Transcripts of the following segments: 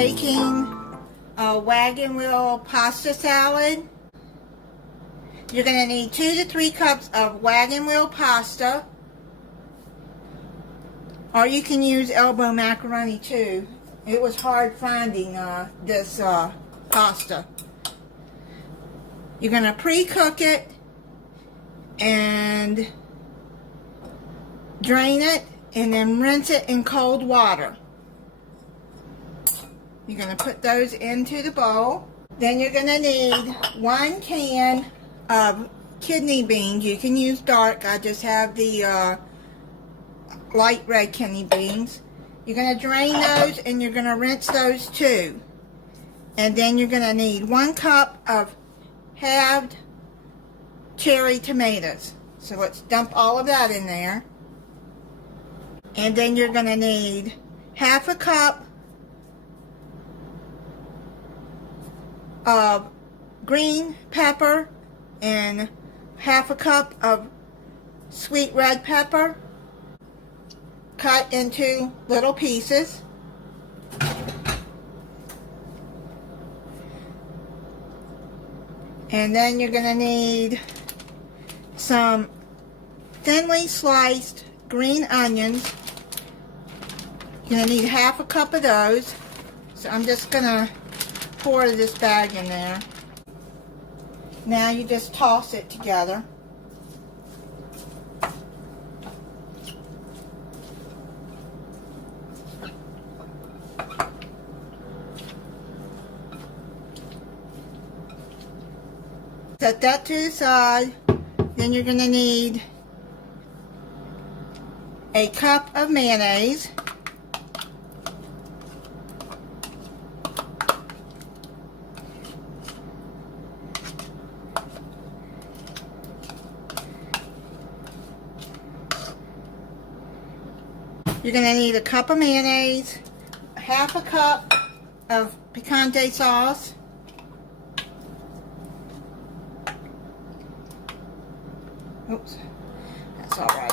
making a wagon wheel pasta salad. You're going to need 2 to 3 cups of wagon wheel pasta, or you can use elbow macaroni too. It was hard finding this pasta. You're going to pre-cook it and drain it and then rinse it in cold water. You're going to put those into the bowl. Then you're going to need 1 can of kidney beans. You can use dark. I just have the light red kidney beans. You're going to drain those and you're going to rinse those too. And then you're going to need 1 cup of halved cherry tomatoes. So let's dump all of that in there. And then you're going to need half a cup of green pepper and half a cup of sweet red pepper cut into little pieces. And then you're going to need some thinly sliced green onions. You're going to need half a cup of those. So I'm just going to pour this bag in there. Now you just toss it together. Set that to the side. Then you're going to need a cup of mayonnaise. You're going to need a cup of mayonnaise, half a cup of picante sauce, oops, that's all right.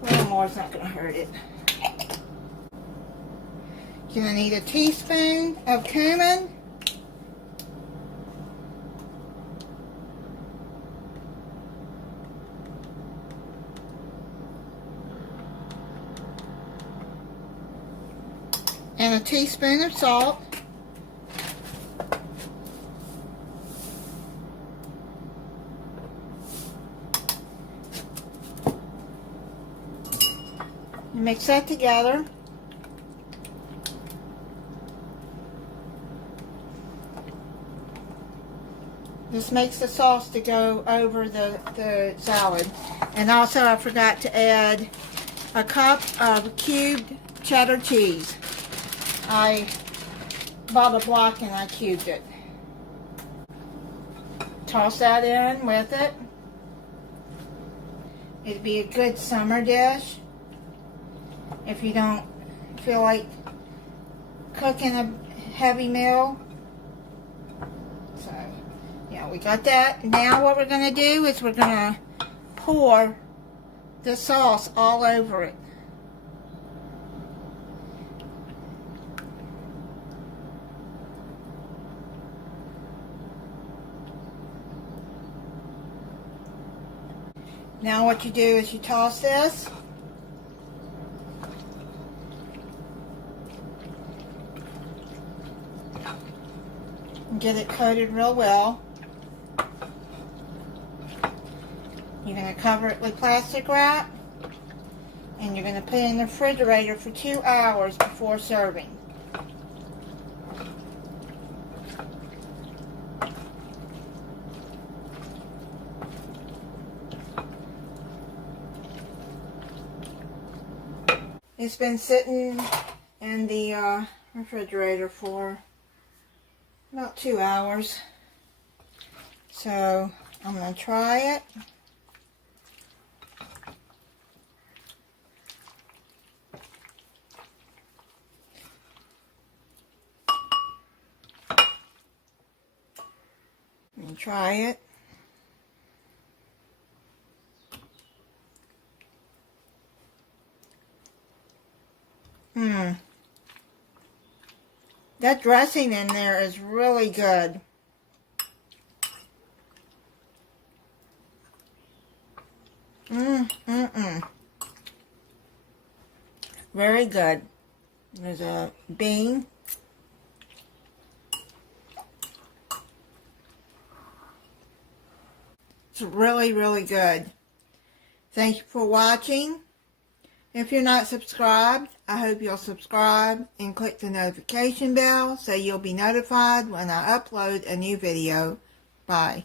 A little more is not going to hurt it. You're going to need a teaspoon of cumin, and a teaspoon of salt. You mix that together. This makes the sauce to go over the salad. And also I forgot to add a cup of cubed cheddar cheese. I bought a block and I cubed it. Toss that in with it. It'd be a good summer dish if you don't feel like cooking a heavy meal. So, yeah, we got that. Now what we're going to do is we're going to pour the sauce all over it. Now what you do is you toss this. And get it coated real well. You're going to cover it with plastic wrap. And you're going to put it in the refrigerator for 2 hours before serving. It's been sitting in the refrigerator for about 2 hours. So I'm going to try it. Try it. That dressing in there is really good. Very good. There's a bean. It's really, really good. Thank you for watching. If you're not subscribed, I hope you'll subscribe and click the notification bell so you'll be notified when I upload a new video. Bye.